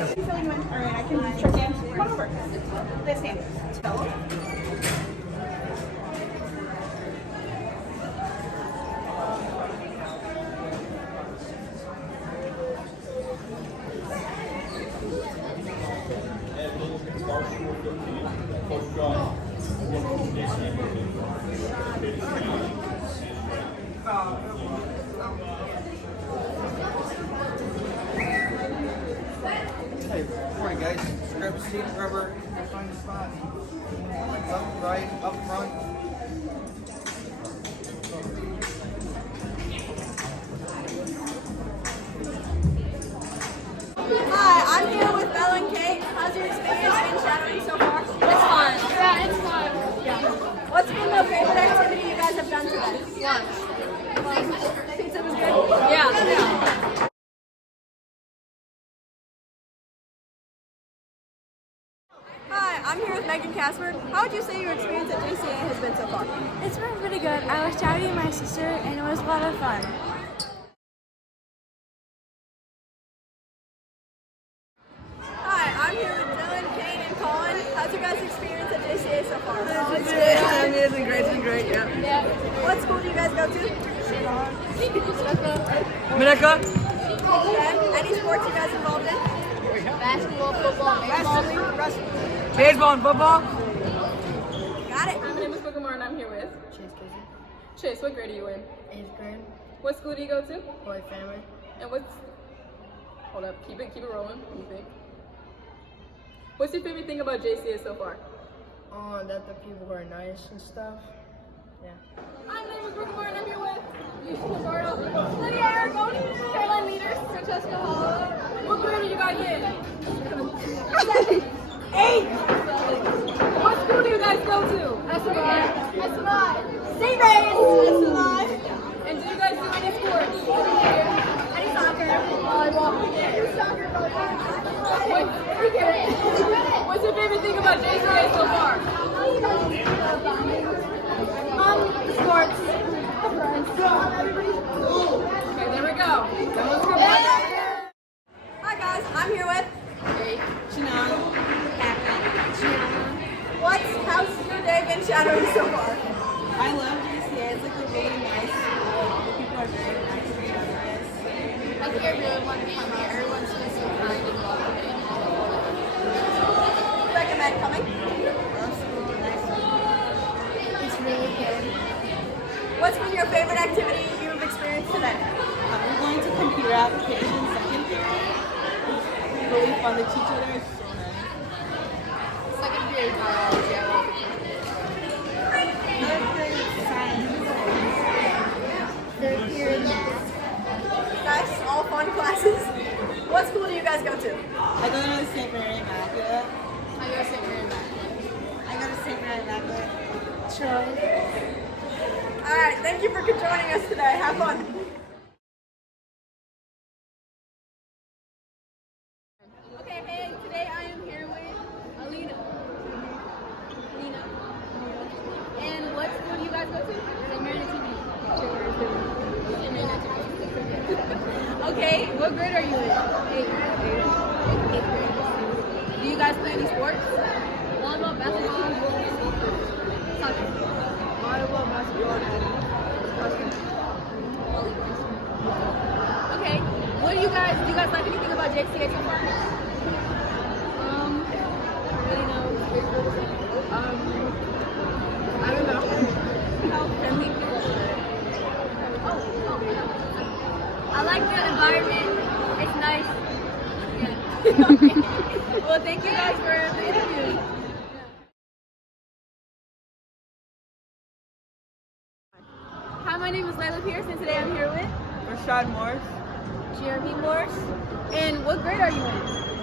Alright, I can check in. Come on over. This hand. Tell them. Hey, morning guys. Just grab a seat, rubber, and find a spot. Left, right, up front. Hi, I'm here with Belle and Kate. How's your experience been shadowing so far? It's fun. Yeah, it's fun. What's been the favorite activity you guys have done today? Lunch. Pizza was good? Yeah. Hi, I'm here with Megan Casper. How would you say your experience at JCA has been so far? It's been pretty good. I was chatting with my sister and it was a lot of fun. Hi, I'm here with Dylan, Kate, and Colin. How's your guys' experience at JCA so far? It's been great. It's been great, yeah. What school do you guys go to? Mineka? Okay. Any sports you guys involved in? Basketball, football, baseball. Baseball and football? Got it. My name is Bookamar and I'm here with Chase. What grade are you in? 8th grade, What school do you go to? Boy family. And what's hold up, keep it rolling. Let me think. What's your favorite thing about JCA so far? Oh, that the people are nice and stuff. Yeah. My name is Bookamar and I'm here with Yusha Lombardo, Lydia Aragoni, Caroline Leaders, Francesca Hall. What grade are you guys in? 8! What school do you guys go to? SMI. St. Ray's. SMI. And do you guys do any sports? Any soccer? Volleyball. What's your favorite thing about JCA so far? Sports. Okay, there we go. Hi guys, I'm here with How's your day been shadowing so far? I love JCA. It's like a really nice school. The people are very nice, very generous. I think I really want to come here. Everyone's been so kind and welcoming. Recommend coming? Love school, nice school. It's really good. What's been your favorite activity you've experienced today? We're going to computer application second period. It's really fun. The teacher there is so nice. Second period biology. I love it. Third period science. Third period. Nice, all fun classes. What school do you guys go to? I go to St. Mary Immaculate. I go St. Mary I go to St. Mary Immaculate. Alright, thank you for joining us today. Have fun. Okay, hey, today I am here with Alina. And what school do you guys go to? St. Mary Okay, what grade are you in? 8th grade. Do you guys play any sports? Volleyball, basketball, soccer. Volleyball, basketball, and okay, what do you guys like anything about JCA so far? Really know. I don't know. How friendly people are. I like the environment. It's nice. Yeah. Okay. Well, thank you guys for the interview. Hi, my name is Layla Pierce, and today I'm here with Rashad Morris. Jeremy Morris. And what grade are you in?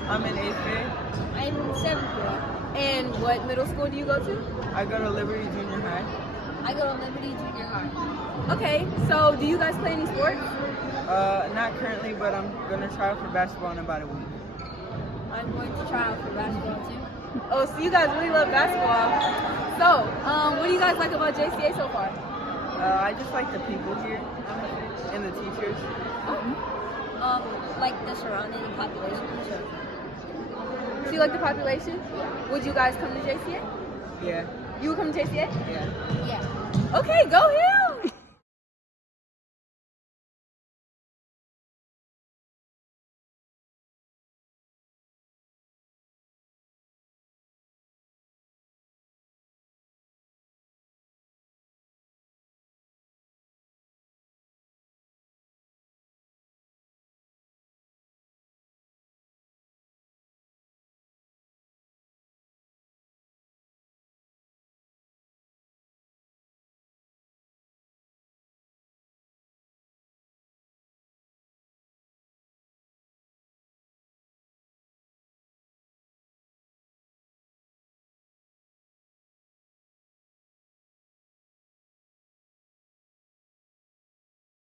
I'm in 8th grade. I'm in 7th grade. And what middle school do you go to? I go to Liberty Junior High. I go to Liberty Junior High. Okay, so do you guys play any sports? Not currently, but I'm gonna try out for basketball in about a week. I'm going to try out for basketball too. Oh, so you guys really love basketball. So, what do you guys like about JCA so far? I just like the people here and the teachers. Like the surrounding population. So you like the population? Would you guys come to JCA? Yeah. You would come to JCA? Yeah. Okay, go Hills!